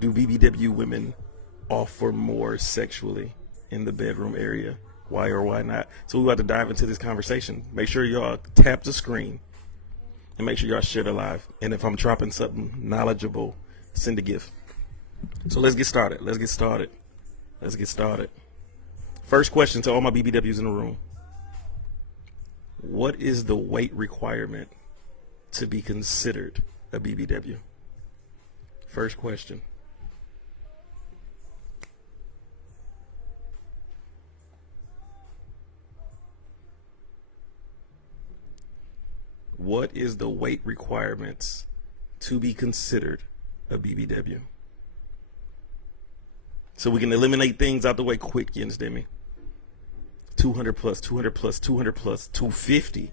Do BBW women offer more sexually in the bedroom area? Why or why not? So we're about to dive into this conversation. Make sure y'all tap the screen and make sure y'all share the live. And if I'm dropping something knowledgeable, send a gift. So let's get started. First question to all my BBWs in the room. What is the weight requirement to be considered a BBW? First question. What is the weight requirements to be considered a BBW? So we can eliminate things out the way quick, you understand me? 200 plus, 200 plus, 200 plus, 250.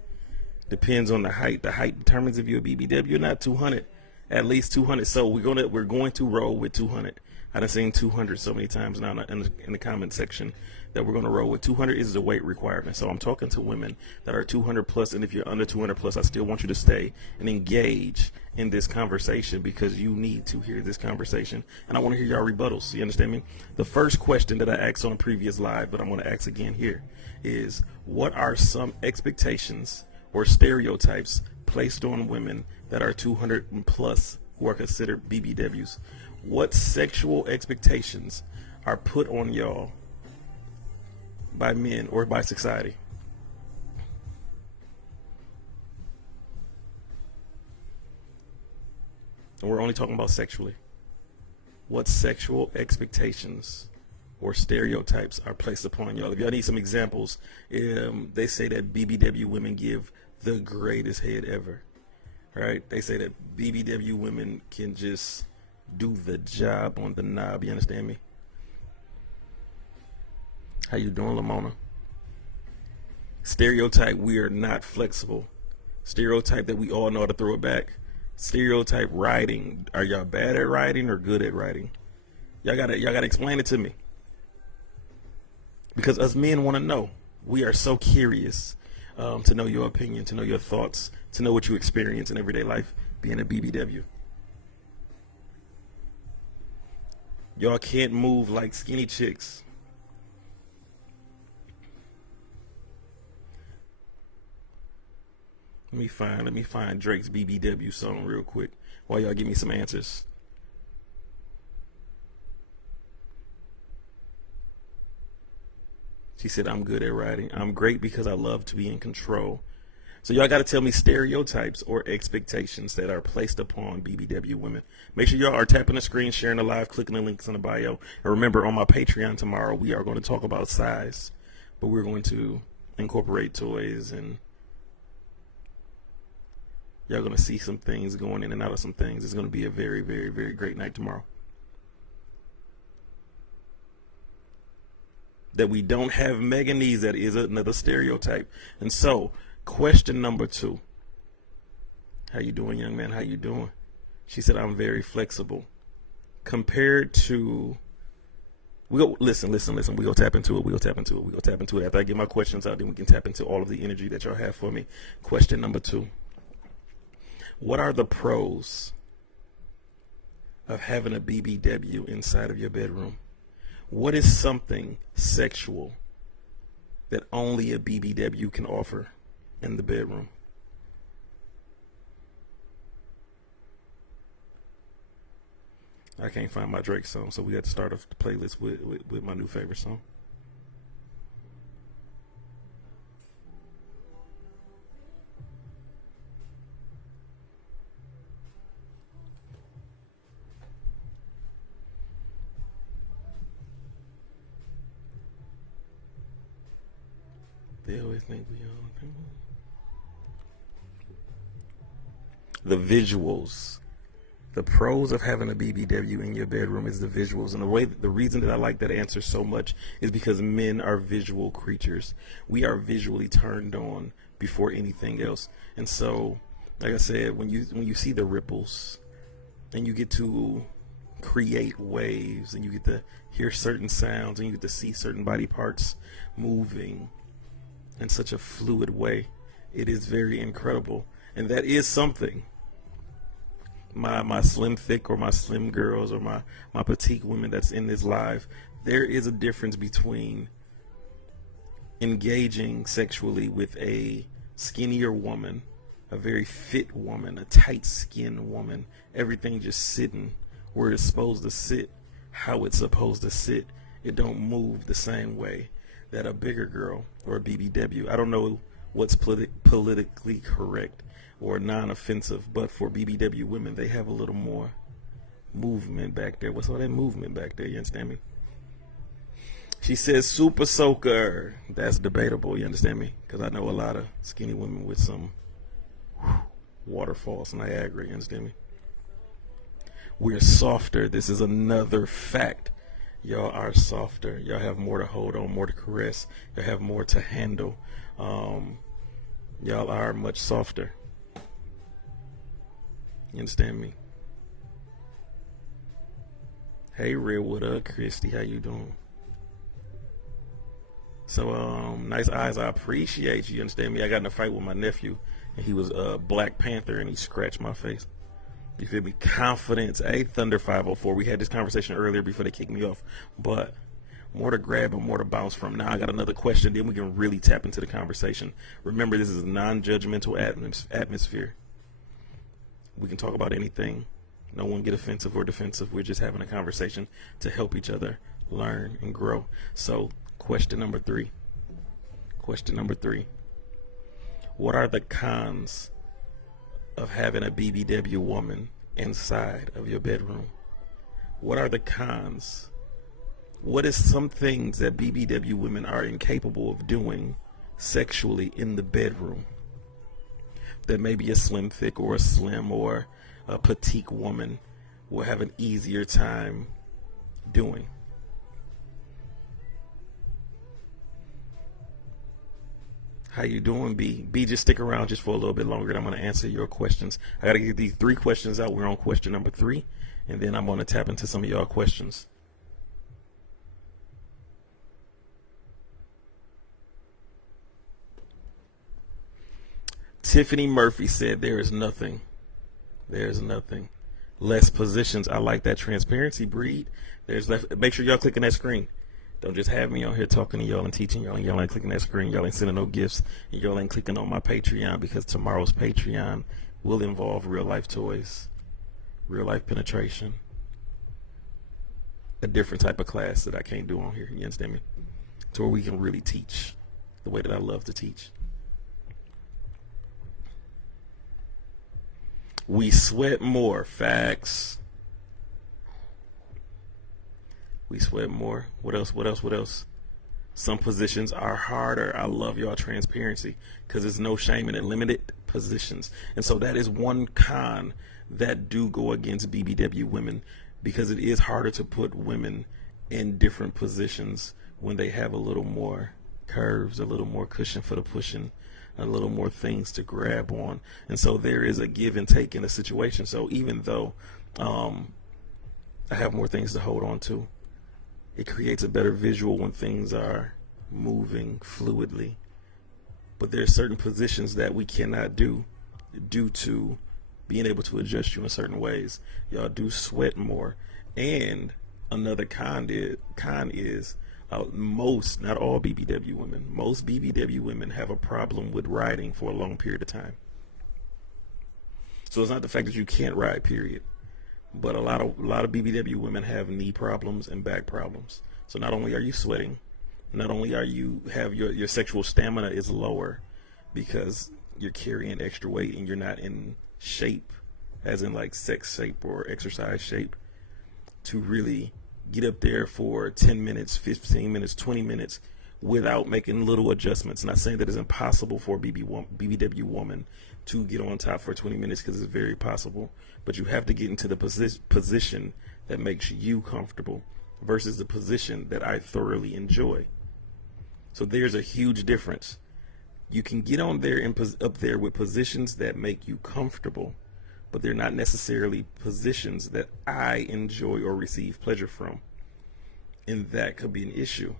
Depends on the height. The height determines if you're a BBW or not. 200, at least 200. So we're going to roll with 200. I done seen 200 so many times now in the comment section that we're going to roll with. 200 is the weight requirement. So I'm talking to women that are 200 plus, and if you're under 200 plus, I still want you to stay and engage in this conversation because you need to hear this conversation, and I want to hear y'all rebuttals. You understand me? The first question that I asked on a previous live, but I'm going to ask again here, is what are some expectations or stereotypes placed on women that are 200 plus who are considered BBWs? What sexual expectations are put on y'all by men or by society? And we're only talking about sexually. What sexual expectations or stereotypes are placed upon y'all? If y'all need some examples, they say that BBW women give the greatest head ever, right? They say that BBW women can just do the job on the knob. You understand me? How you doing, Lamona? Stereotype, we are not flexible. Stereotype that we all know how to throw it back. Stereotype riding. Are y'all bad at riding or good at riding? Y'all gotta explain it to me. Because us men want to know. We are so curious to know your opinion, to know your thoughts, to know what you experience in everyday life being a BBW. Y'all can't move like skinny chicks. Let me find Drake's BBW song real quick while y'all give me some answers. She said, I'm good at writing. I'm great because I love to be in control. So y'all got to tell me stereotypes or expectations that are placed upon BBW women. Make sure y'all are tapping the screen, sharing the live, clicking the links in the bio. And remember, on my Patreon tomorrow, we are going to talk about size, but we're going to incorporate toys, and y'all going to see some things going in and out of some things. It's going to be a very, very, very great night tomorrow. That we don't have mega knees, that is another stereotype. And so, question number 2. How you doing, young man? How you doing? She said, I'm very flexible. Compared to, listen. We go tap into it. After I get my questions out, then we can tap into all of the energy that y'all have for me. Question number 2. What are the pros of having a BBW inside of your bedroom? What is something sexual that only a BBW can offer in the bedroom? I can't find my Drake song, so we got to start off the playlist with my new favorite song. They always think we are. The visuals. The pros of having a BBW in your bedroom is the visuals. And the reason that I like that answer so much is because men are visual creatures. We are visually turned on before anything else. And so, like I said, when you see the ripples and you get to create waves and you get to hear certain sounds and you get to see certain body parts moving in such a fluid way, it is very incredible. And that is something my slim thick or my slim girls or my petite women that's in this live, there is a difference between engaging sexually with a skinnier woman, a very fit woman, a tight skinned woman, everything just sitting where it's supposed to sit, how it's supposed to sit. It don't move the same way that a bigger girl or a BBW. I don't know what's politically correct or non-offensive, but for BBW women, they have a little more movement back there. What's all that movement back there? You understand me? She says super soaker. That's debatable. You understand me? Because I know a lot of skinny women with some waterfalls, Niagara. You understand me? We're softer. This is another fact. Y'all are softer. Y'all have more to hold on, more to caress. Y'all have more to handle. Y'all are much softer. You understand me? Hey, Red, what up, Christy? How you doing? So, nice eyes. I appreciate you. You understand me? I got in a fight with my nephew, and he was Black Panther, and he scratched my face. You feel me? Confidence. Hey, Thunder 504. We had this conversation earlier before they kicked me off, but more to grab and more to bounce from. Now I got another question. Then we can really tap into the conversation. Remember, this is a non-judgmental atmosphere. We can talk about anything. No one get offensive or defensive. We're just having a conversation to help each other learn and grow. So, question number 3. Question number 3. What are the cons of having a BBW woman inside of your bedroom? What are the cons? What is some things that BBW women are incapable of doing sexually in the bedroom that maybe a slim thick or a slim or a petite woman will have an easier time doing? How you doing, B? B, just stick around just for a little bit longer, and I'm going to answer your questions. I got to get these 3 questions out. We're on question number 3, and then I'm going to tap into some of y'all questions. Tiffany Murphy said there is nothing. There's nothing. Less positions. I like that transparency, Breed. There's left. Make sure y'all clicking that screen. Don't just have me on here talking to y'all and teaching y'all, and y'all ain't clicking that screen. Y'all ain't sending no gifts, and y'all ain't clicking on my Patreon, because tomorrow's Patreon will involve real life toys, real life penetration, a different type of class that I can't do on here. You understand me? To where we can really teach the way that I love to teach. We sweat more. Facts. We sweat more. What else? What else? What else? Some positions are harder. I love y'all transparency, because there's no shame in it. Limited positions. And so that is one con that do go against BBW women, because it is harder to put women in different positions when they have a little more curves, a little more cushion for the pushing, a little more things to grab on. And so there is a give and take in a situation. So even though I have more things to hold on to, it creates a better visual when things are moving fluidly. But there are certain positions that we cannot do due to being able to adjust you in certain ways. Y'all do sweat more. And another con is most, not all BBW women, most BBW women have a problem with riding for a long period of time. So it's not the fact that you can't ride, period. But a lot of BBW women have knee problems and back problems. So not only are you sweating, not only are you have your sexual stamina is lower because you're carrying extra weight and you're not in shape, as in like sex shape or exercise shape, to really get up there for 10 minutes, 15 minutes, 20 minutes without making little adjustments. Not saying that it's impossible for a BBW woman to get on top for 20 minutes, because it's very possible, but you have to get into the position that makes you comfortable versus the position that I thoroughly enjoy. So there's a huge difference. You can get on there and up there with positions that make you comfortable, but they're not necessarily positions that I enjoy or receive pleasure from. And that could be an issue.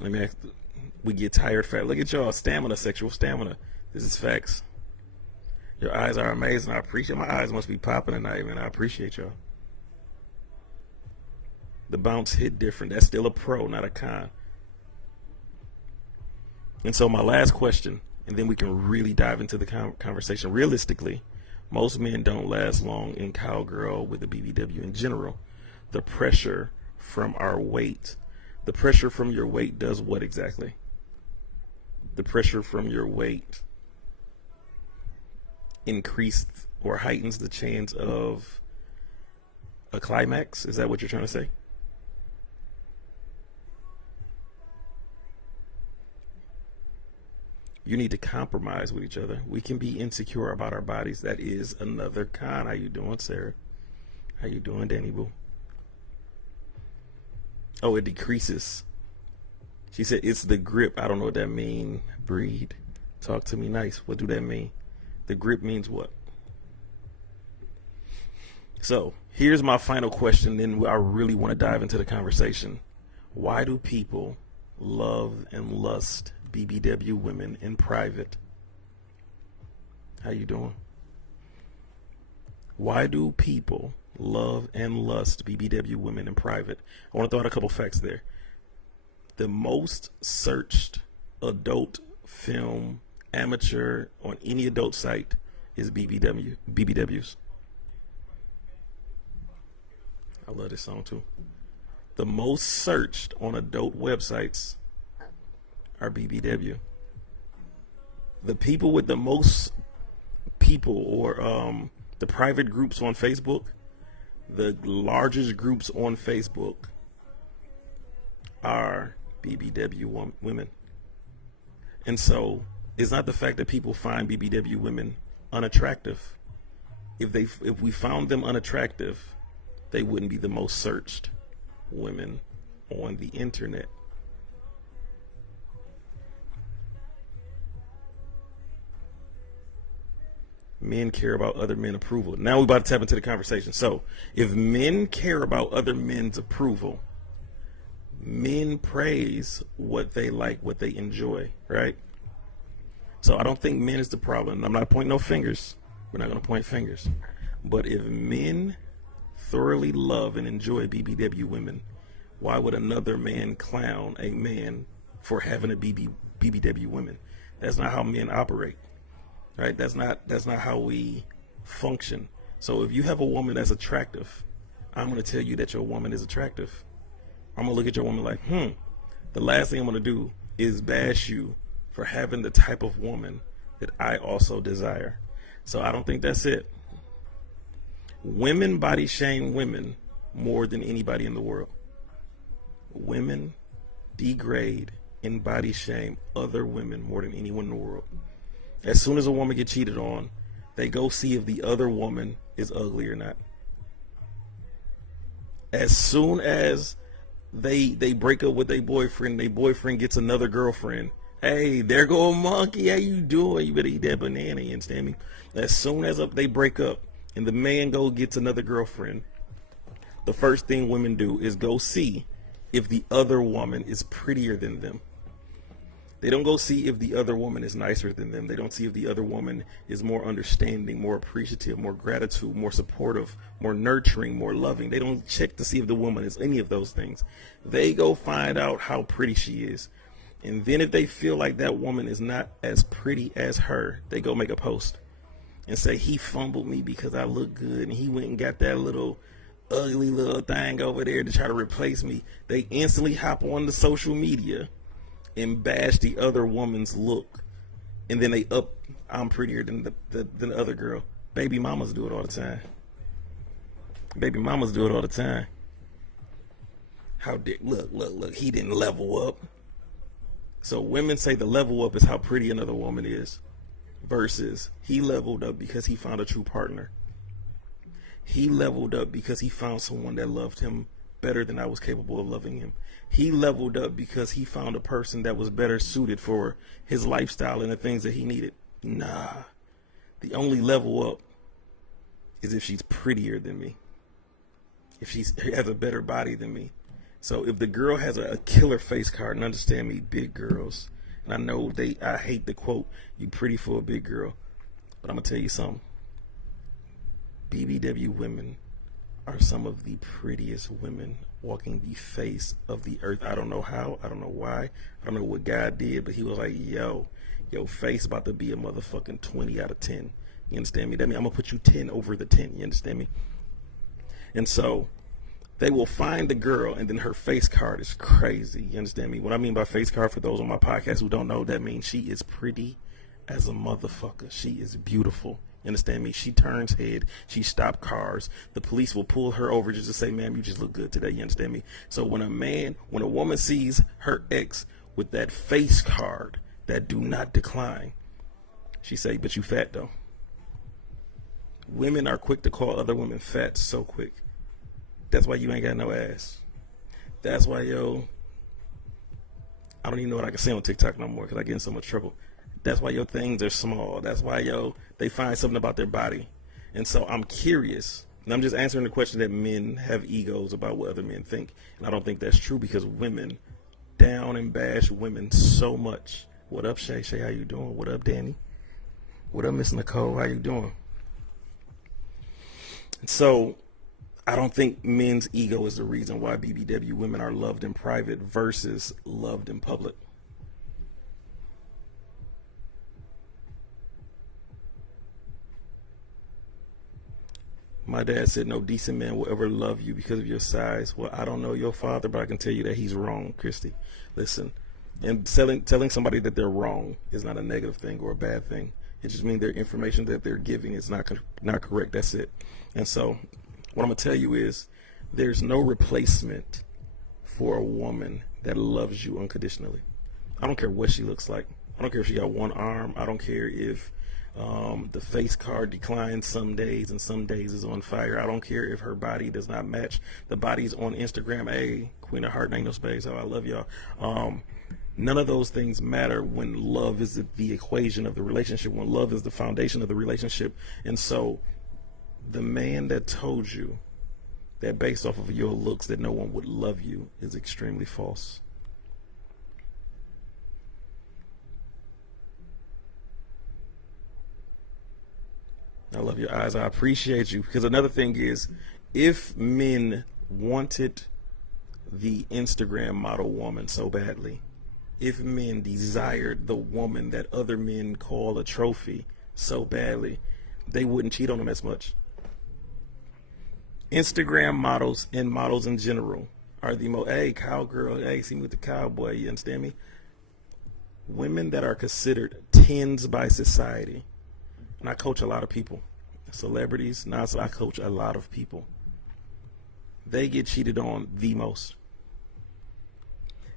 Let me We get tired fast. Look at y'all, stamina, sexual stamina. This is facts. Your eyes are amazing. I appreciate. My eyes must be popping tonight, man. I appreciate y'all. The bounce hit different. That's still a pro, not a con. And so my last question, and then we can really dive into the conversation. Realistically, most men don't last long in cowgirl with the BBW in general. The pressure from our weight. The pressure from your weight does what exactly? The pressure from your weight increased or heightens the chance of a climax. Is that what you're trying to say? You need to compromise with each other. We can be insecure about our bodies. That is another con. How you doing, Sarah? How you doing, Danny Boo? Oh, it decreases. She said it's the grip. I don't know what that mean. Breed. Talk to me nice. What do that mean? The grip means what? So here's my final question. Then I really want to dive into the conversation. Why do people love and lust BBW women in private? How you doing? Why do people love and lust BBW women in private? I want to throw out a couple facts there. The most searched adult film amateur on any adult site is BBWs. I love this song too. The most searched on adult websites are BBW. The people with the most people, or the private groups on Facebook, the largest groups on Facebook are BBW women. And so it's not the fact that people find BBW women unattractive. If we found them unattractive, they wouldn't be the most searched women on the internet. Men care about other men's approval. Now we're about to tap into the conversation. So if men care about other men's approval, men praise what they like, what they enjoy, right? So I don't think men is the problem. I'm not pointing no fingers. We're not going to point fingers. But if men thoroughly love and enjoy BBW women, why would another man clown a man for having a BBW woman? That's not how men operate. Right? That's not how we function. So if you have a woman that's attractive, I'm going to tell you that your woman is attractive. I'm going to look at your woman like, the last thing I'm going to do is bash you for having the type of woman that I also desire. So I don't think that's it. Women body shame women more than anybody in the world. Women degrade and body shame other women more than anyone in the world. As soon as a woman gets cheated on, they go see if the other woman is ugly or not. As soon as they break up with their boyfriend gets another girlfriend. Hey, there go a monkey. How you doing? You better eat that banana, you understand me? As soon as they break up and the man gets another girlfriend, the first thing women do is go see if the other woman is prettier than them. They don't go see if the other woman is nicer than them. They don't see if the other woman is more understanding, more appreciative, more gratitude, more supportive, more nurturing, more loving. They don't check to see if the woman is any of those things. They go find out how pretty she is. And then if they feel like that woman is not as pretty as her, they go make a post and say, he fumbled me because I look good and he went and got that little ugly little thing over there to try to replace me. They instantly hop on the social media and bash the other woman's look, and then I'm prettier than the other girl. Baby mamas do it all the time. Baby mamas do it all the time. Look, he didn't level up. So women say the level up is how pretty another woman is, versus he leveled up because he found a true partner. He leveled up because he found someone that loved him better than I was capable of loving him. He leveled up because he found a person that was better suited for his lifestyle and the things that he needed. Nah, the only level up is if she's prettier than me, if she has a better body than me. So if the girl has a killer face card, and understand me, big girls, and I know I hate the quote, "You pretty for a big girl," but I'm gonna tell you something. BBW women are some of the prettiest women walking the face of the earth. I don't know how, I don't know why, I don't know what God did, but he was like, yo, your face about to be a motherfucking 20 out of 10. You understand me? That means I'm gonna put you 10 over the 10. You understand me? And so they will find the girl, and then her face card is crazy. You understand me? What I mean by face card, for those on my podcast who don't know, that means she is pretty as a motherfucker. She is beautiful. You understand me? She turns head. She stops cars. The police will pull her over just to say, "Ma'am, you just look good today." You understand me? So when a woman sees her ex with that face card that do not decline, she say, "But you fat though." Women are quick to call other women fat, so quick. That's why you ain't got no ass. That's why, I don't even know what I can say on TikTok no more because I get in so much trouble. That's why your things are small. That's why, they find something about their body. And so I'm curious, and I'm just answering the question that men have egos about what other men think. And I don't think that's true because women down and bash women so much. What up, Shay? Shay, how you doing? What up, Danny? What up, Miss Nicole? How you doing? And so I don't think men's ego is the reason why BBW women are loved in private versus loved in public. My dad said no decent man will ever love you because of your size. Well, I don't know your father, but I can tell you that he's wrong, Christy. Listen, and telling somebody that they're wrong is not a negative thing or a bad thing. It just means their information that they're giving is not correct. That's it. And so what I'm going to tell you is there's no replacement for a woman that loves you unconditionally. I don't care what she looks like. I don't care if she got one arm. I don't care if the face card declines some days and some days is on fire. I don't care if her body does not match the bodies on Instagram. Hey, Queen of Heart, ain't no space. Oh, I love y'all. None of those things matter when love is the equation of the relationship, when love is the foundation of the relationship. And so the man that told you that based off of your looks that no one would love you is extremely false. I love your eyes. I appreciate you. Because another thing is, if men wanted the Instagram model woman so badly, if men desired the woman that other men call a trophy so badly, they wouldn't cheat on them as much. Instagram models and models in general are the most, hey, cowgirl, hey, see me with the cowboy, you understand me? Women that are considered tens by society, and I coach a lot of people, celebrities, so I coach a lot of people. They get cheated on the most.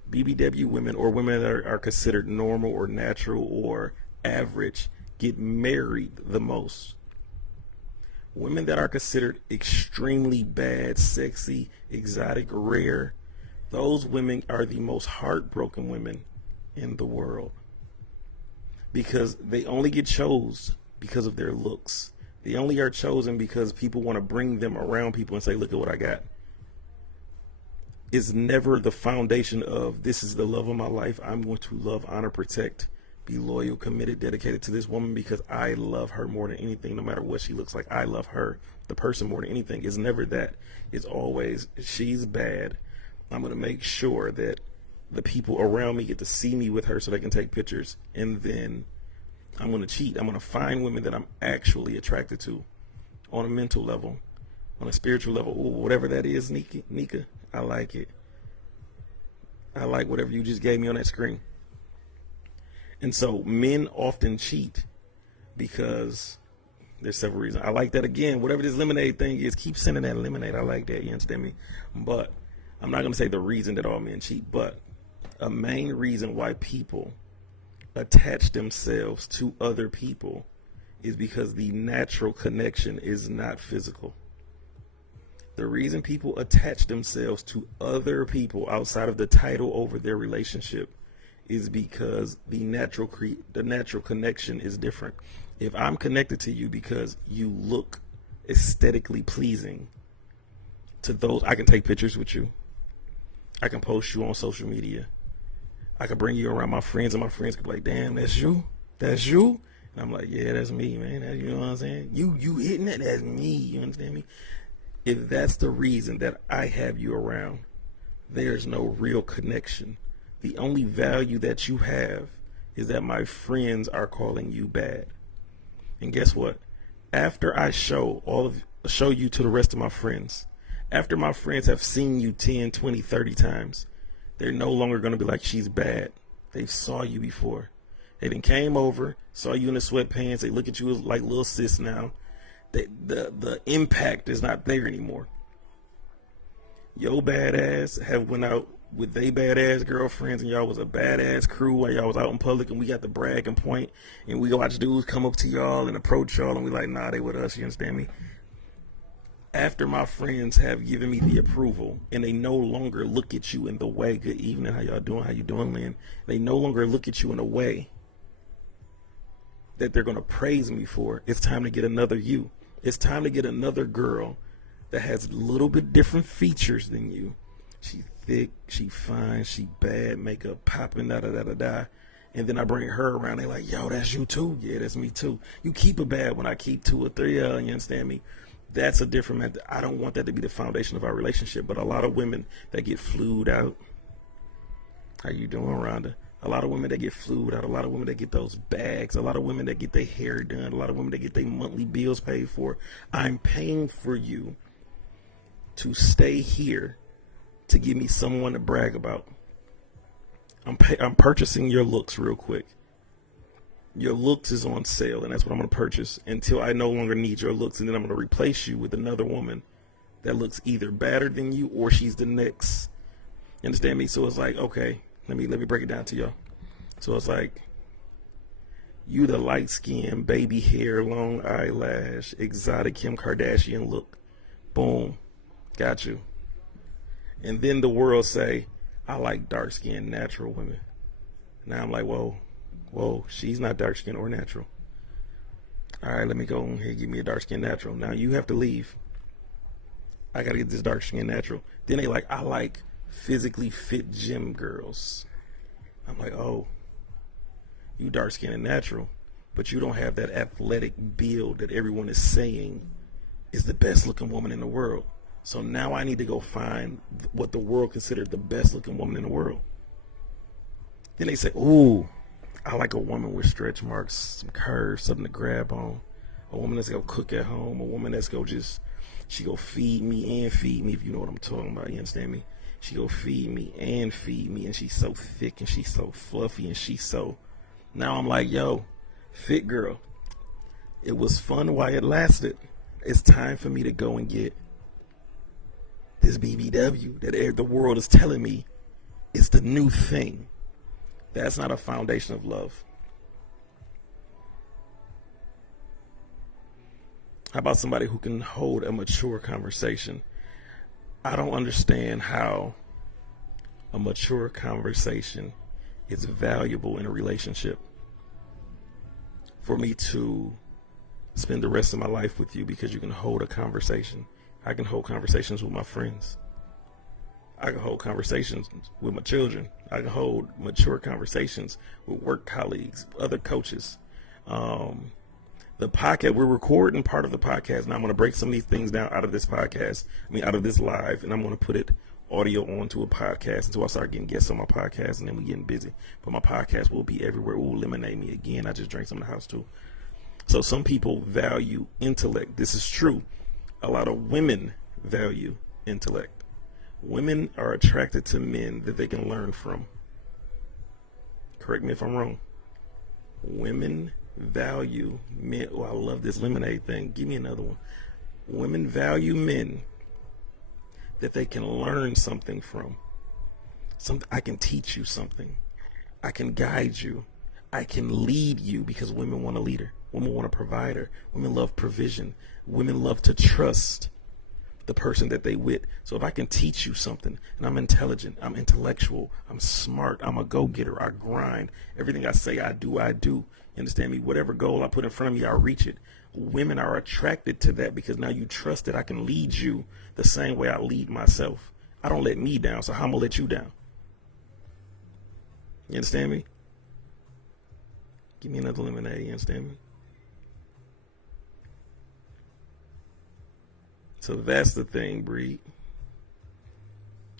BBW women or women that are considered normal or natural or average get married the most. Women that are considered extremely bad, sexy, exotic, rare, those women are the most heartbroken women in the world because they only get chose because of their looks. They only are chosen because people want to bring them around people and say, look at what I got. It's never the foundation of this is the love of my life. I'm going to love, honor, protect, be loyal, committed, dedicated to this woman because I love her more than anything, no matter what she looks like. I love her, the person, more than anything. It's never that. It's always, she's bad. I'm going to make sure that the people around me get to see me with her so they can take pictures. And then I'm going to cheat. I'm going to find women that I'm actually attracted to on a mental level, on a spiritual level, whatever that is, Nika. I like it. I like whatever you just gave me on that screen. And so men often cheat because there's several reasons. I like that again. Whatever this lemonade thing is, keep sending that lemonade. I like that. You understand me? But I'm not going to say the reason that all men cheat, but a main reason why people attach themselves to other people is because the natural connection is not physical. The reason people attach themselves to other people outside of the title over their relationship is because the natural connection is different. If I'm connected to you because you look aesthetically pleasing to those, I can take pictures with you. I can post you on social media. I could bring you around my friends, and my friends could be like, damn, that's you? That's you? And I'm like, yeah, that's me, man. You know what I'm saying? You hitting it, that's me. You understand me? If that's the reason that I have you around, there's no real connection. The only value that you have is that my friends are calling you bad. And guess what? After I show you to the rest of my friends, after my friends have seen you 10, 20, 30 times, they're no longer going to be like, she's bad. They've saw you before. They then came over, saw you in the sweatpants. They look at you like little sis now. The impact is not there anymore. Yo badass have went out with they badass girlfriends, and y'all was a badass crew while y'all was out in public, and we got the brag and point, and we watch dudes come up to y'all and approach y'all, and we like, nah, they with us, you understand me? After my friends have given me the approval, and they no longer look at you in the way, good evening, how y'all doing, how you doing, Lynn? They no longer look at you in a way that they're going to praise me for. It's time to get another you. It's time to get another girl that has a little bit different features than you. She thick, she fine, she bad, makeup popping, da-da-da-da-da. And then I bring her around, they like, yo, that's you too? Yeah, that's me too. You keep it bad when I keep 2 or 3, you understand me? That's a different method. I don't want that to be the foundation of our relationship, but a lot of women that get flued out. How you doing, Rhonda? A lot of women that get flued out, a lot of women that get those bags, a lot of women that get their hair done, a lot of women that get their monthly bills paid for. I'm paying for you to stay here to give me someone to brag about. I'm purchasing your looks real quick. Your looks is on sale, and that's what I'm going to purchase until I no longer need your looks, and then I'm going to replace you with another woman that looks either better than you or she's the next. You understand me? So it's like, okay, let me break it down to y'all. So it's like, you the light skin, baby hair, long eyelash, exotic Kim Kardashian look. Boom. Got you. And then the world say, I like dark skinned natural women. Now I'm like, whoa, she's not dark skinned or natural. All right, let me go here, give me a dark skinned natural. Now you have to leave. I got to get this dark skinned natural. Then they like, I like physically fit gym girls. I'm like, oh, you dark skinned and natural, but you don't have that athletic build that everyone is saying is the best looking woman in the world. So now I need to go find what the world considered the best looking woman in the world. Then they say, ooh, I like a woman with stretch marks, some curves, something to grab on. A woman that's gonna cook at home. A woman that's gonna she go feed me and feed me, if you know what I'm talking about. You understand me? She go feed me and feed me, and she's so thick and she's so fluffy and she's so. Now I'm like, yo, fit girl. It was fun while it lasted. It's time for me to go and get this BBW that the world is telling me is the new thing. That's not a foundation of love. How about somebody who can hold a mature conversation? I don't understand how a mature conversation is valuable in a relationship. For me to spend the rest of my life with you because you can hold a conversation. I can hold conversations with my friends. I can hold conversations with my children. I can hold mature conversations with work colleagues, other coaches. The podcast, we're recording part of the podcast. Now I'm going to break some of these things down out of this podcast. Out of this live, and I'm going to put it audio onto a podcast until I start getting guests on my podcast, and then we getting busy. But my podcast will be everywhere. It will eliminate me again. I just drank some in the house too. So some people value intellect. This is true. A lot of women value intellect. Women are attracted to men that they can learn from. Correct me if I'm wrong. Women value men. Oh, I love this lemonade thing. Give me another one. Women value men that they can learn something from. I can teach you something. I can guide you. I can lead you, because women want a leader. Women want a provider. Women love provision. Women love to trust the person that they with. So if I can teach you something, and I'm intelligent, I'm intellectual, I'm smart, I'm a go-getter, I grind. Everything I say I do. You understand me? Whatever goal I put in front of me, I reach it. Women are attracted to that because now you trust that I can lead you the same way I lead myself. I don't let me down, so how I'm gonna let you down? You understand me? Give me another lemonade, you understand me? So that's the thing, Breed.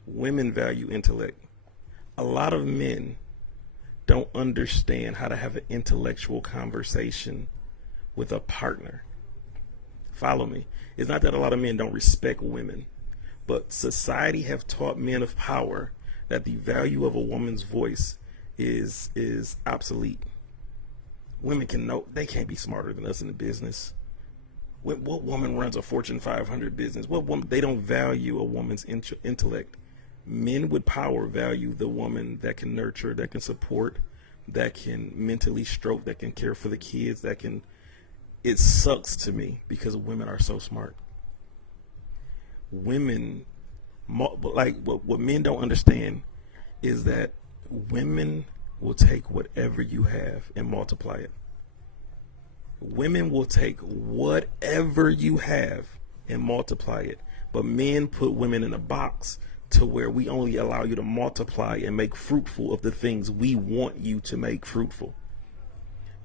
Women value intellect. A lot of men don't understand how to have an intellectual conversation with a partner. Follow me. It's not that a lot of men don't respect women, but society have taught men of power that the value of a woman's voice is obsolete. Women can know they can't be smarter than us in the business. What woman runs a Fortune 500 business? What woman? They don't value a woman's intellect. Men with power value the woman that can nurture, that can support, that can mentally stroke, that can care for the kids, that can. It sucks to me because women are so smart. Women, like what men don't understand is that women will take whatever you have and multiply it. Women will take whatever you have and multiply it. But men put women in a box to where we only allow you to multiply and make fruitful of the things we want you to make fruitful.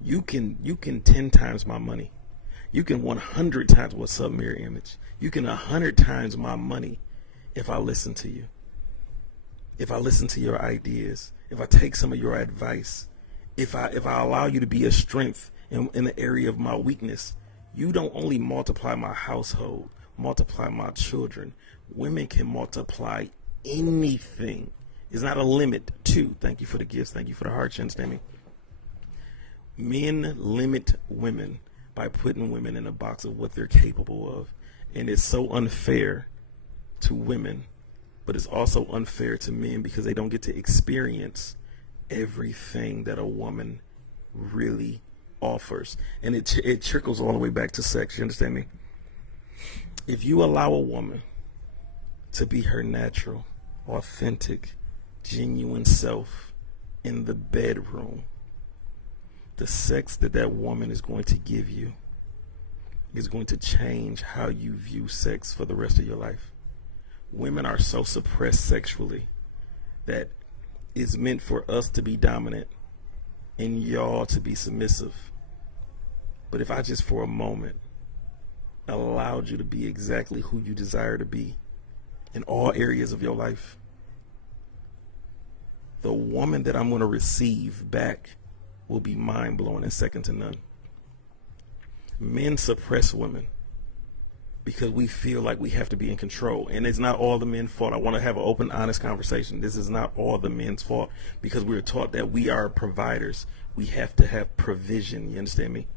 You can 10 times my money. You can 100 times what's up, mirror image. You can 100 times my money if I listen to you. If I listen to your ideas, if I take some of your advice, if I allow you to be a strength in the area of my weakness. You don't only multiply my household, multiply my children. Women can multiply anything. It's not a limit to. Thank you for the gifts. Thank you for the hearts. You understand me? Men limit women by putting women in a box of what they're capable of. And it's so unfair to women, but it's also unfair to men because they don't get to experience everything that a woman really offers. And it trickles all the way back to sex. You understand me? If you allow a woman to be her natural, authentic, genuine self in the bedroom, the sex that woman is going to give you is going to change how you view sex for the rest of your life. Women are so suppressed sexually that it's meant for us to be dominant and y'all to be submissive. But if I just for a moment allowed you to be exactly who you desire to be in all areas of your life, the woman that I'm going to receive back will be mind-blowing and second to none. Men suppress women because we feel like we have to be in control. And it's not all the men's fault. I want to have an open, honest conversation. This is not all the men's fault because we're taught that we are providers. We have to have provision. You understand me?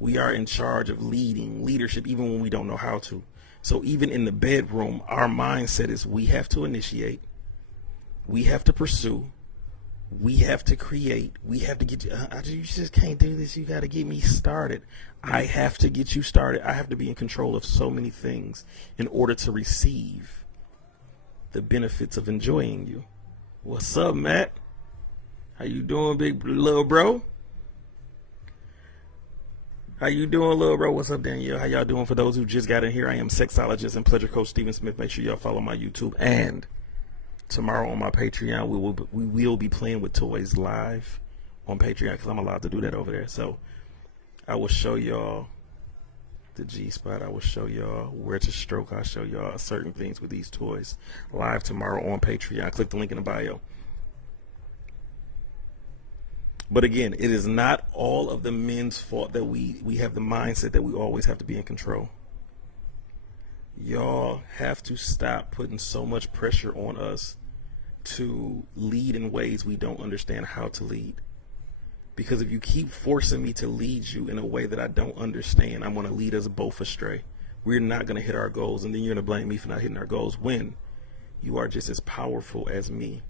We are in charge of leadership, even when we don't know how to. So even in the bedroom, our mindset is we have to initiate, we have to pursue, we have to create, we have to get you. You just can't do this. You got to get me started. I have to get you started. I have to be in control of so many things in order to receive the benefits of enjoying you. What's up, Matt? How you doing, big little bro? How you doing, little bro? What's up, Danielle? How y'all doing? For those who just got in here, I am sexologist and pleasure coach Stephen Smith. Make sure y'all follow my YouTube. And tomorrow on my Patreon, we will be playing with toys live on Patreon because I'm allowed to do that over there. So I will show y'all the G-spot. I will show y'all where to stroke. I'll show y'all certain things with these toys live tomorrow on Patreon. Click the link in the bio. But again, it is not all of the men's fault that we have the mindset that we always have to be in control. Y'all have to stop putting so much pressure on us to lead in ways we don't understand how to lead. Because if you keep forcing me to lead you in a way that I don't understand, I'm going to lead us both astray. We're not going to hit our goals, and then you're going to blame me for not hitting our goals when you are just as powerful as me.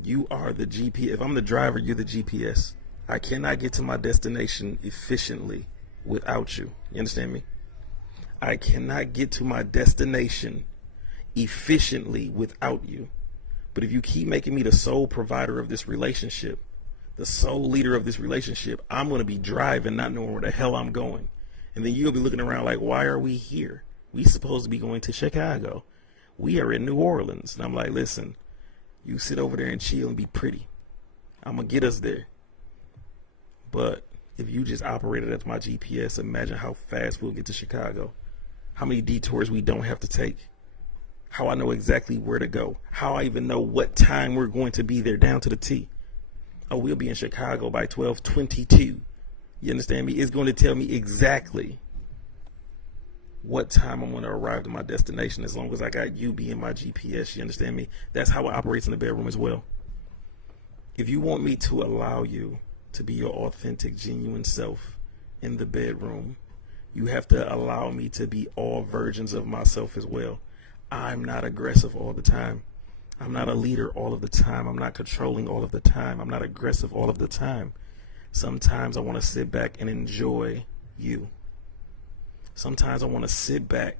You are the GPS. If I'm the driver, you're the GPS. I cannot get to my destination efficiently without you. You understand me? I cannot get to my destination efficiently without you. But if you keep making me the sole provider of this relationship, the sole leader of this relationship, I'm going to be driving, not knowing where the hell I'm going. And then you'll be looking around like, why are we here? We supposed to be going to Chicago. We are in New Orleans. And I'm like, listen, you sit over there and chill and be pretty. I'm going to get us there. But if you just operated as my GPS, imagine how fast we'll get to Chicago. How many detours we don't have to take. How I know exactly where to go. How I even know what time we're going to be there down to the T. Oh, we'll be in Chicago by 12:22. You understand me? It's going to tell me exactly what time I'm going to arrive to my destination as long as I got you being my GPS. You understand me? That's how it operates in the bedroom as well. If you want me to allow you to be your authentic, genuine self in the bedroom, you have to allow me to be all versions of myself as well. I'm not aggressive all the time. I'm not a leader all of the time. I'm not controlling all of the time. I'm not aggressive all of the time. Sometimes I want to sit back and enjoy you. Sometimes I want to sit back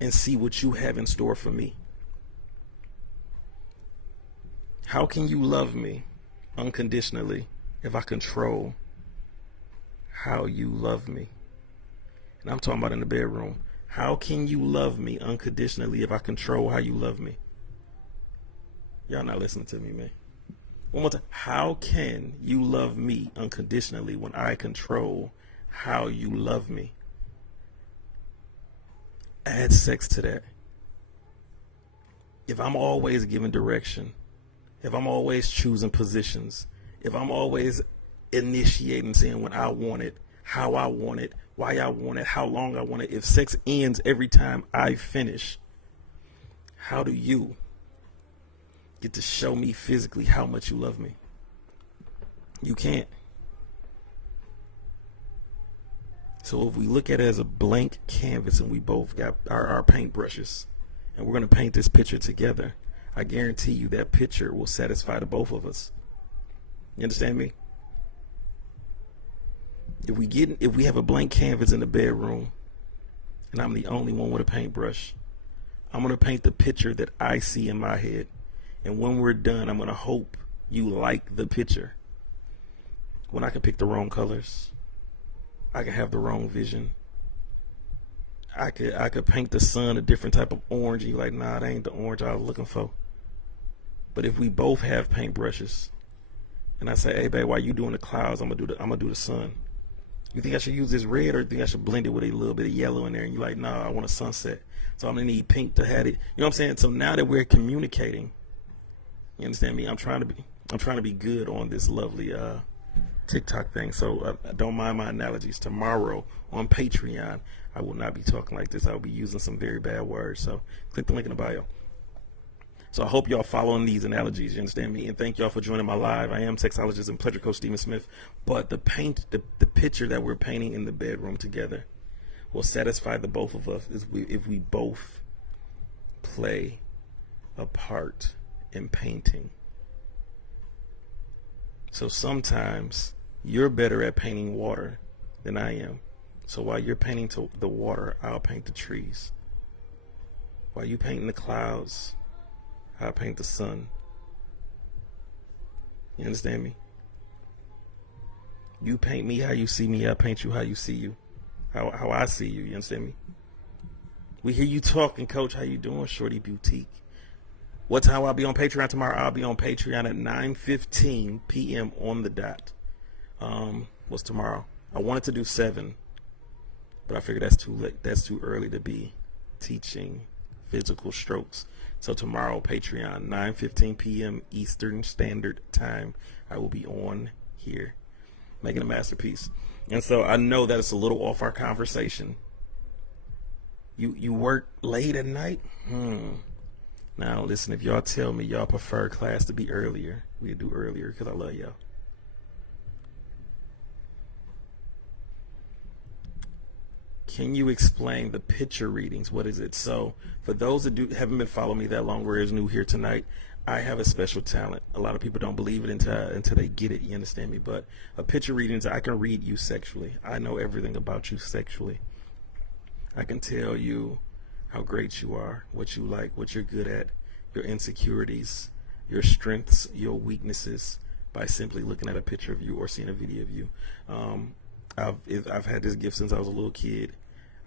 and see what you have in store for me. How can you love me unconditionally if I control how you love me? And I'm talking about in the bedroom. How can you love me unconditionally if I control how you love me? Y'all not listening to me, man. One more time. How can you love me unconditionally when I control how you love me? Add sex to that. If I'm always giving direction, if I'm always choosing positions, if I'm always initiating, saying when I want it, how I want it, why I want it, how long I want it, if sex ends every time I finish, how do you get to show me physically how much you love me? You can't. So if we look at it as a blank canvas and we both got our paintbrushes and we're going to paint this picture together, I guarantee you that picture will satisfy the both of us. You understand me? If we have a blank canvas in the bedroom and I'm the only one with a paintbrush, I'm going to paint the picture that I see in my head. And when we're done, I'm going to hope you like the picture. When I can pick the wrong colors, I can have the wrong vision. I could paint the sun a different type of orange. And you're like, nah, that ain't the orange I was looking for. But if we both have paintbrushes, and I say, hey, babe, while you doing the clouds, I'm gonna do the sun. You think I should use this red, or you think I should blend it with a little bit of yellow in there? And you're like, nah, I want a sunset. So I'm gonna need pink to have it. You know what I'm saying? So now that we're communicating, you understand me? I'm trying to be good on this lovely TikTok thing. So don't mind my analogies. Tomorrow on Patreon, I will not be talking like this. I will be using some very bad words. So click the link in the bio. So I hope y'all following these analogies. You understand me? And thank y'all for joining my live. I am sexologist and pleasure coach Stephen Smith. But the picture that we're painting in the bedroom together will satisfy the both of us if we both play a part in painting. So sometimes you're better at painting water than I am. So while you're painting the water, I'll paint the trees. While you painting the clouds, I'll paint the sun. You understand me? You paint me how you see me, I'll paint you how you see you. How I see you, you understand me? We hear you talking, Coach. How you doing, Shorty Boutique? What time will I be on Patreon tomorrow? I'll be on Patreon at 9:15 p.m. on the dot. What's tomorrow? I wanted to do 7, but I figured that's too late. That's too early to be teaching physical strokes. So tomorrow, Patreon, 9:15 p.m. Eastern Standard Time, I will be on here making a masterpiece. And so I know that it's a little off our conversation. You work late at night? Now, listen, if y'all tell me y'all prefer class to be earlier, we'll do earlier because I love y'all. Can you explain the picture readings? What is it? So for those that haven't been following me that long, or is new here tonight, I have a special talent. A lot of people don't believe it until they get it. You understand me? But a picture readings, I can read you sexually. I know everything about you sexually. I can tell you how great you are, what you like, what you're good at, your insecurities, your strengths, your weaknesses, by simply looking at a picture of you or seeing a video of you. I've had this gift since I was a little kid.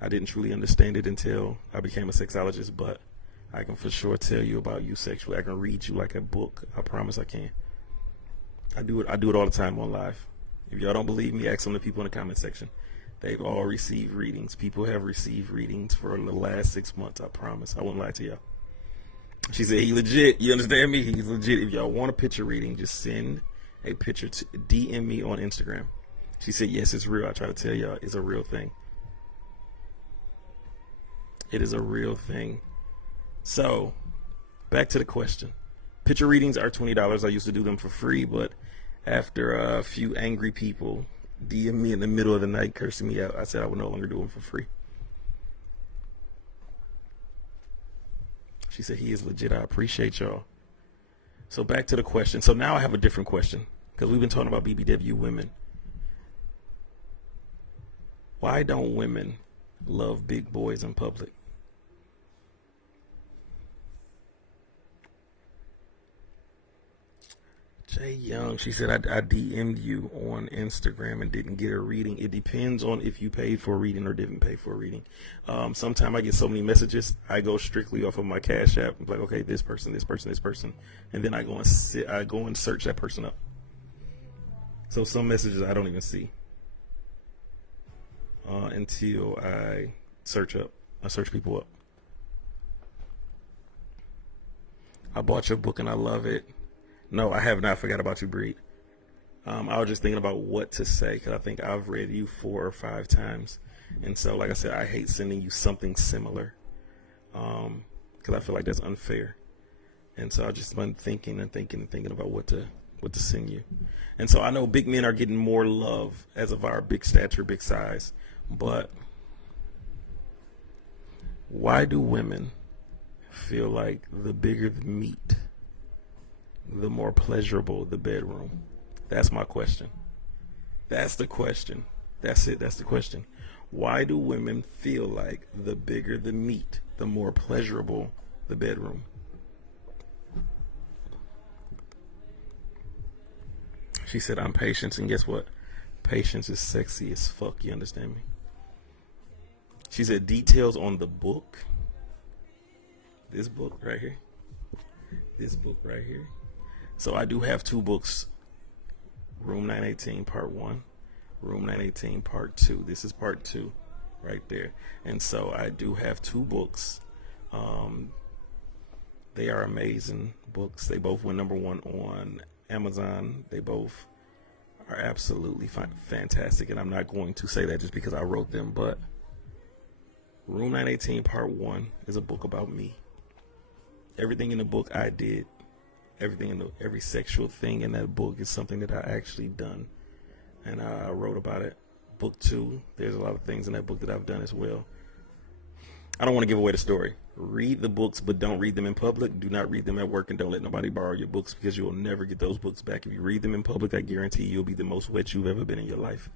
I didn't truly understand it until I became a sexologist, but I can for sure tell you about you sexually. I can read you like a book. I promise I can. I do it all the time on live. If y'all don't believe me, ask some of the people in the comment section. They've all received readings. People have received readings for the last 6 months. I promise. I won't lie to y'all. She said he legit. You understand me? He's legit. If y'all want a picture reading, just send a picture to DM me on Instagram. She said, yes, it's real. I try to tell y'all it's a real thing. It is a real thing. So, back to the question. Picture readings are $20. I used to do them for free, but after a few angry people DM me in the middle of the night cursing me out, I said I would no longer do them for free. She said he is legit. I appreciate y'all. So back to the question. So now I have a different question because we've been talking about BBW women. Why don't women love big boys in public? Jay Young, she said, I DM'd you on Instagram and didn't get a reading. It depends on if you paid for a reading or didn't pay for a reading. Sometimes I get so many messages, I go strictly off of my Cash App. I'm like, okay, this person, and then I go and search that person up. So some messages I don't even see until I search people up. I bought your book and I love it. No, I have not forgot about you, Breed. I was just thinking about what to say because I think I've read you 4 or 5 times. And so, like I said, I hate sending you something similar because I feel like that's unfair. And so I've just been thinking about what to send you. And so I know big men are getting more love as of our big stature, big size. But why do women feel like the bigger the meat, the more pleasurable the bedroom? That's my question. That's the question. That's it. That's the question. Why do women feel like the bigger the meat, the more pleasurable the bedroom? She said, I'm patient, and guess what? Patience is sexy as fuck. You understand me? She said, details on the book. This book right here. This book right here. So I do have 2 books. Room 918 Part 1. Room 918 Part 2. This is Part 2 right there. And so I do have 2 books. They are amazing books. They both went #1 on Amazon. They both are absolutely fantastic. And I'm not going to say that just because I wrote them. But Room 918 Part 1 is a book about me. Everything in the book I did. Every sexual thing in that book is something that I actually done, and I wrote about it. Book 2, there's a lot of things in that book that I've done as well. I don't want to give away the story. Read the books, but don't read them in public. Do not read them at work, and don't let nobody borrow your books because you will never get those books back. If you read them in public, I guarantee you'll be the most wet you've ever been in your life.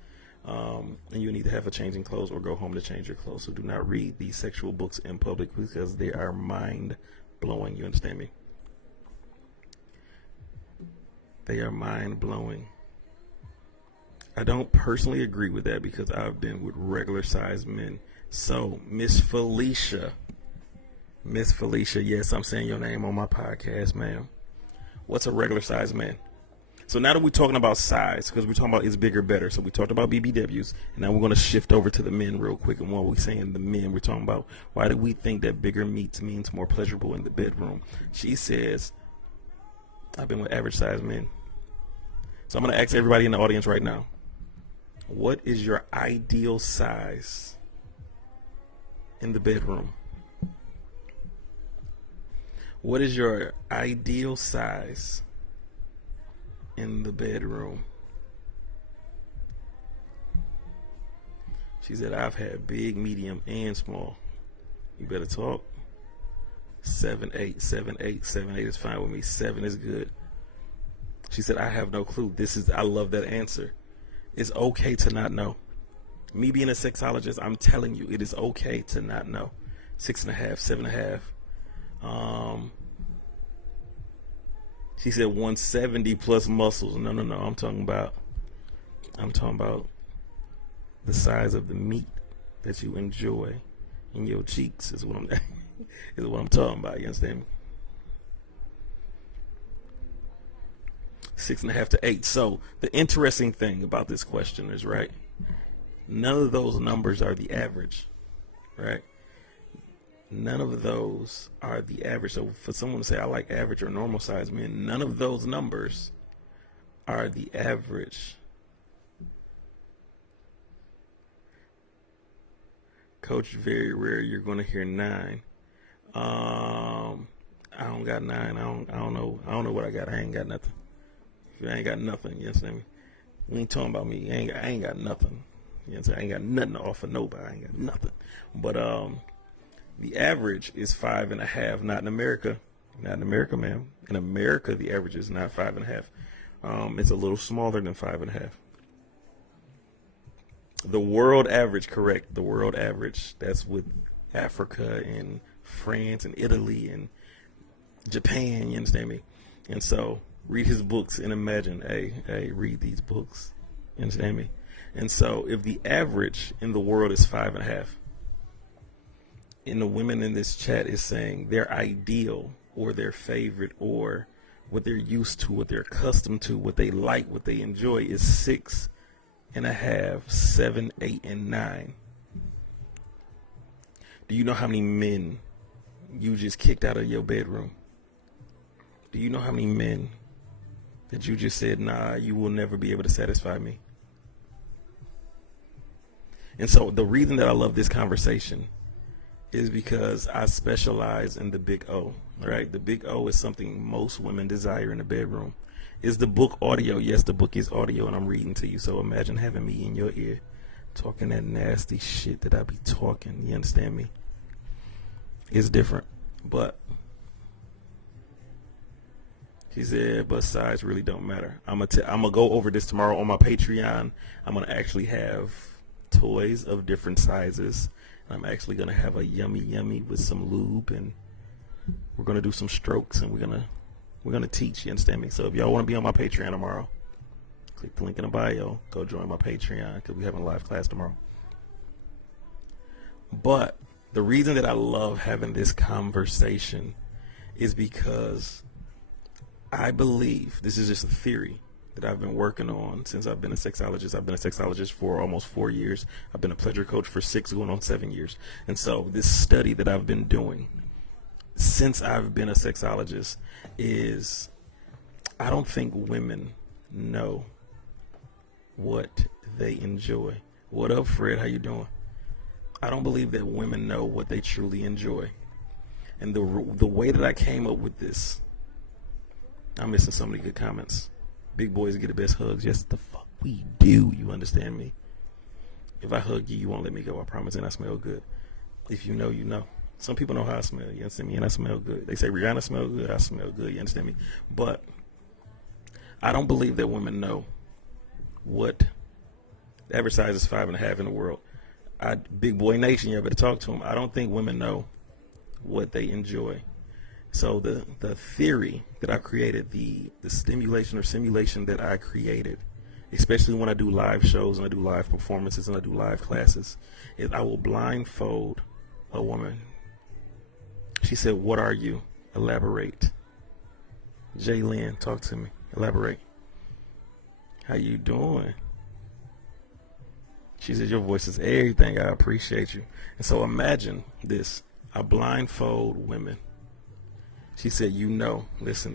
And you need to have a change in clothes or go home to change your clothes. So do not read these sexual books in public because they are mind blowing. You understand me? They are mind-blowing. I don't personally agree with that because I've been with regular-sized men. So, Miss Felicia, yes, I'm saying your name on my podcast, ma'am. What's a regular-sized man? So now that we're talking about size, because we're talking about is bigger, better. So we talked about BBWs, and now we're going to shift over to the men real quick. And while we're saying the men, we're talking about why do we think that bigger meat means more pleasurable in the bedroom? She says, I've been with average-sized men. So I'm going to ask everybody in the audience right now, what is your ideal size in the bedroom? What is your ideal size in the bedroom? She said, I've had big, medium, and small. You better talk. 7, 8, 7, 8, 7, 8 is fine with me. 7 is good. She said, I have no clue. I love that answer. It's okay to not know. Me being a sexologist, I'm telling you, it is okay to not know. 6.5, 7.5. She said 170 plus muscles. No. I'm talking about the size of the meat that you enjoy in your cheeks is what I'm is what I'm talking about. You understand me? 6.5 to 8. So the interesting thing about this question is, right, none of those numbers are the average, right? None of those are the average. So for someone to say I like average or normal size men, none of those numbers are the average. Coach, very rare you're going to hear 9. I don't got 9. I don't know. I don't know what I got. I ain't got nothing. If I ain't got nothing, you understand me? We ain't talking about me. I ain't got nothing. You understand? I ain't got nothing to offer nobody. I ain't got nothing. But the average is 5.5. Not in America. Not in America, ma'am. In America, the average is not 5.5. It's a little smaller than 5.5. The world average, correct. The world average. That's with Africa and France and Italy and Japan. You understand me? And so read his books and imagine, hey, read these books. You understand me? And so if the average in the world is 5.5, and the women in this chat is saying their ideal or their favorite or what they're used to, what they're accustomed to, what they like, what they enjoy is 6.5, 7, 8, and 9. Do you know how many men you just kicked out of your bedroom? Do you know how many men that you just said, nah, you will never be able to satisfy me? And so the reason that I love this conversation is because I specialize in the big O, right? The big O is something most women desire in the bedroom. Is the book audio? Yes, the book is audio and I'm reading to you. So imagine having me in your ear talking that nasty shit that I be talking. You understand me? It's different. But he said, but size really don't matter. I'm gonna go over this tomorrow on my Patreon. I'm gonna actually have toys of different sizes. I'm actually gonna have a yummy with some lube, and we're gonna do some strokes, and we're gonna teach. You understand me? So if y'all want to be on my Patreon tomorrow, click the link in the bio. Go join my Patreon because we're having a live class tomorrow. But the reason that I love having this conversation is because I believe, this is just a theory that I've been working on since I've been a sexologist. I've been a sexologist for almost 4 years. I've been a pleasure coach for 6, going on 7 years. And so this study that I've been doing since I've been a sexologist is I don't think women know what they enjoy. What up, Fred? How you doing? I don't believe that women know what they truly enjoy. And the way that I came up with this, I'm missing so many good comments. Big boys get the best hugs. Yes, the fuck we do. You understand me? If I hug you, you won't let me go. I promise. And I smell good. If you know, you know. Some people know how I smell. You understand me? And I smell good. They say Rihanna smell good. I smell good. You understand me? But I don't believe that women know what the average size is 5.5 in the world. Big boy nation, you better talk to them. I don't think women know what they enjoy. So the theory that I created, the stimulation or simulation that I created, especially when I do live shows and I do live performances and I do live classes, is I will blindfold a woman. She said, what are you? Elaborate. Jaylyn, talk to me. Elaborate. How you doing? She said, your voice is everything. I appreciate you. And so imagine this. I blindfold women. She said, listen,